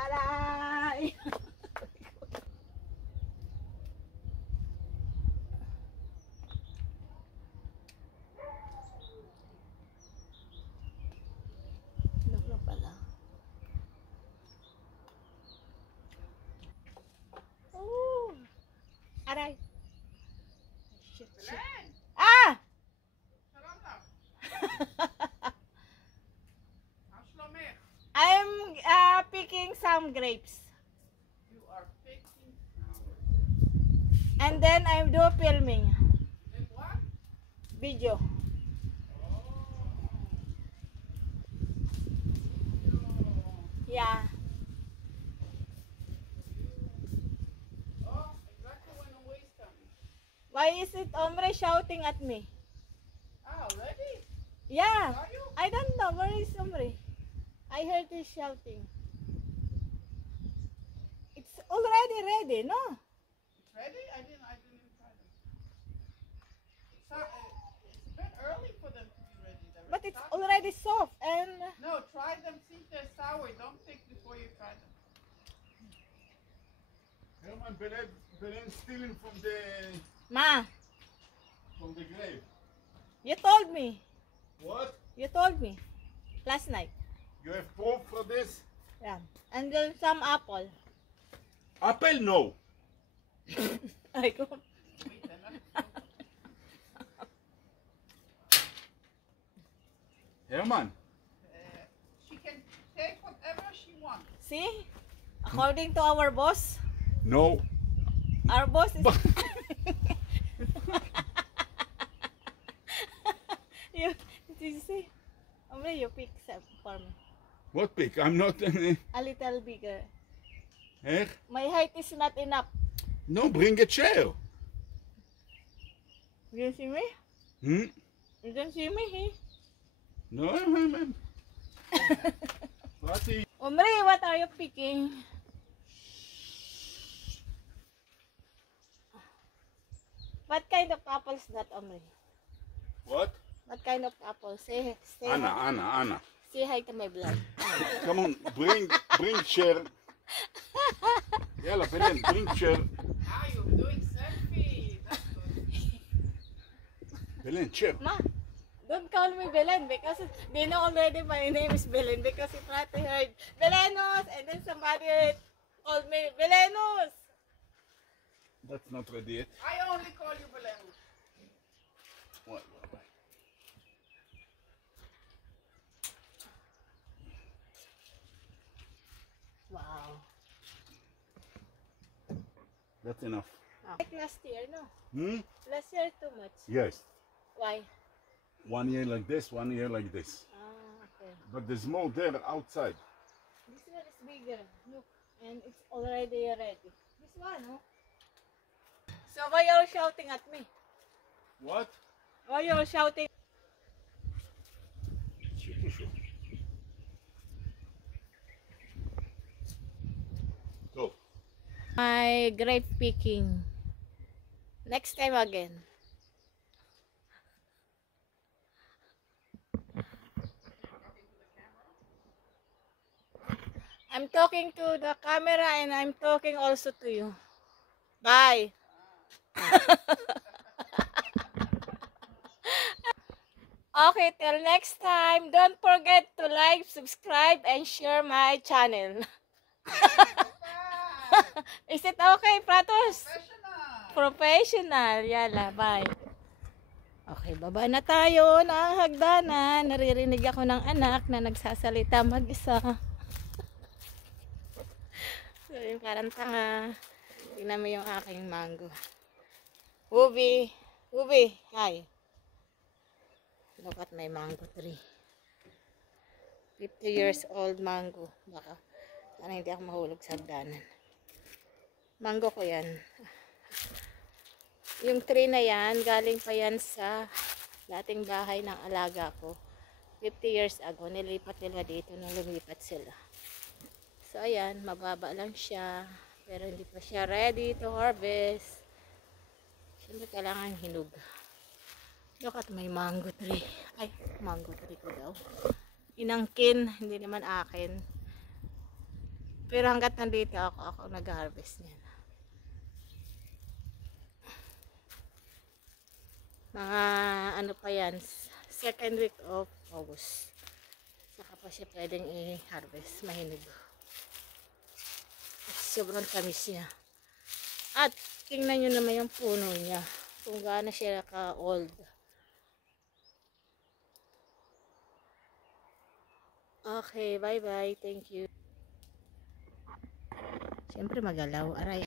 Aray! Ano pala? Oh! Aray! Shit, shit. Ah! I'm picking some grapes. You are picking. And then I'm do filming. And what? Video. Yeah. Oh, exactly when I'm wasting. Why is it Omre shouting at me? Ah, already? Yeah. Are you? I don't know. Where is Omre? I heard he shouting. It's already ready, no? It's ready? I didn't even try them. It's a bit early for them to be ready. They're But it's soft. already soft and No, try them, see if they're sour. Don't pick before you try them. Herman, Belen stealing from the Ma, grave. you told me. What? You told me last night. You have proof for this? Yeah. And then some apple. Apple, no. I go. Wait, they're not. Herman. She can take whatever she wants. See? According to our boss, No. our boss is you, did you see? Omre, you pick some for me. What pick? I'm not. A little bigger. Eh? My height is not enough. No, bring a chair. You see me? Hmm? You don't see me, eh? No, Herman. What is... Omre, what are you picking? What kind of apple is that, Omre? What? What kind of apple? Say Anna. Say hi to my vlog. Come on, bring chair. Yalla, Belen, bring chair. Ah, you're doing selfie. That's good. Belen, chair. Ma, don't call me Belen because they know already my name is Belen because if not they heard Belenos and then somebody called me Belenos. That's not ready yet. I only call you Belen. What? Wow. That's enough. Like last year, no? Hmm? Last year too much. Yes. Why? 1 year like this, 1 year like this. Ah, okay. But there's more there outside. This one is bigger. Look, and it's already ready. This one, no? So why are you shouting at me? What? Why are you shouting? Go. My grape picking. Next time again. I'm talking to the camera and I'm talking also to you. Bye. Okay, till next time. Don't forget to like, subscribe, and share my channel. Is it okay, Pratos? Professional. Yala, bye. Okay, baba na tayo ng hagdanan. Naririnig ako ng anak na nagsasalita mag-isa. So, yung parang tanga. Tingnan mo yung aking mango. Ubi. Ubi. Hi. Look at my mango tree. 50 years old mango. Baka sana hindi ako mahulog sa hagdanan. Mango ko yan. Yung tree na yan, galing pa yan sa dating bahay ng alaga ko. 50 years ago, nilipat nila dito nung lumipat sila. So, ayan, mababa lang siya. Pero hindi pa siya ready to harvest. Siyempre, kailangan hinug. Look at my mango tree. Ay, mango tree ko daw. Inangkin, hindi naman akin. Pero hanggat nandito ako nag-harvest niyan. Mga ano pa yan, second week of August. Saka pa siya pwedeng i-harvest, mahinog. Sobrang tamis niya. At tingnan nyo naman yung puno niya, kung gaano siya ka-old. Okay, bye-bye. Thank you. Siyempre magalaw. Aray.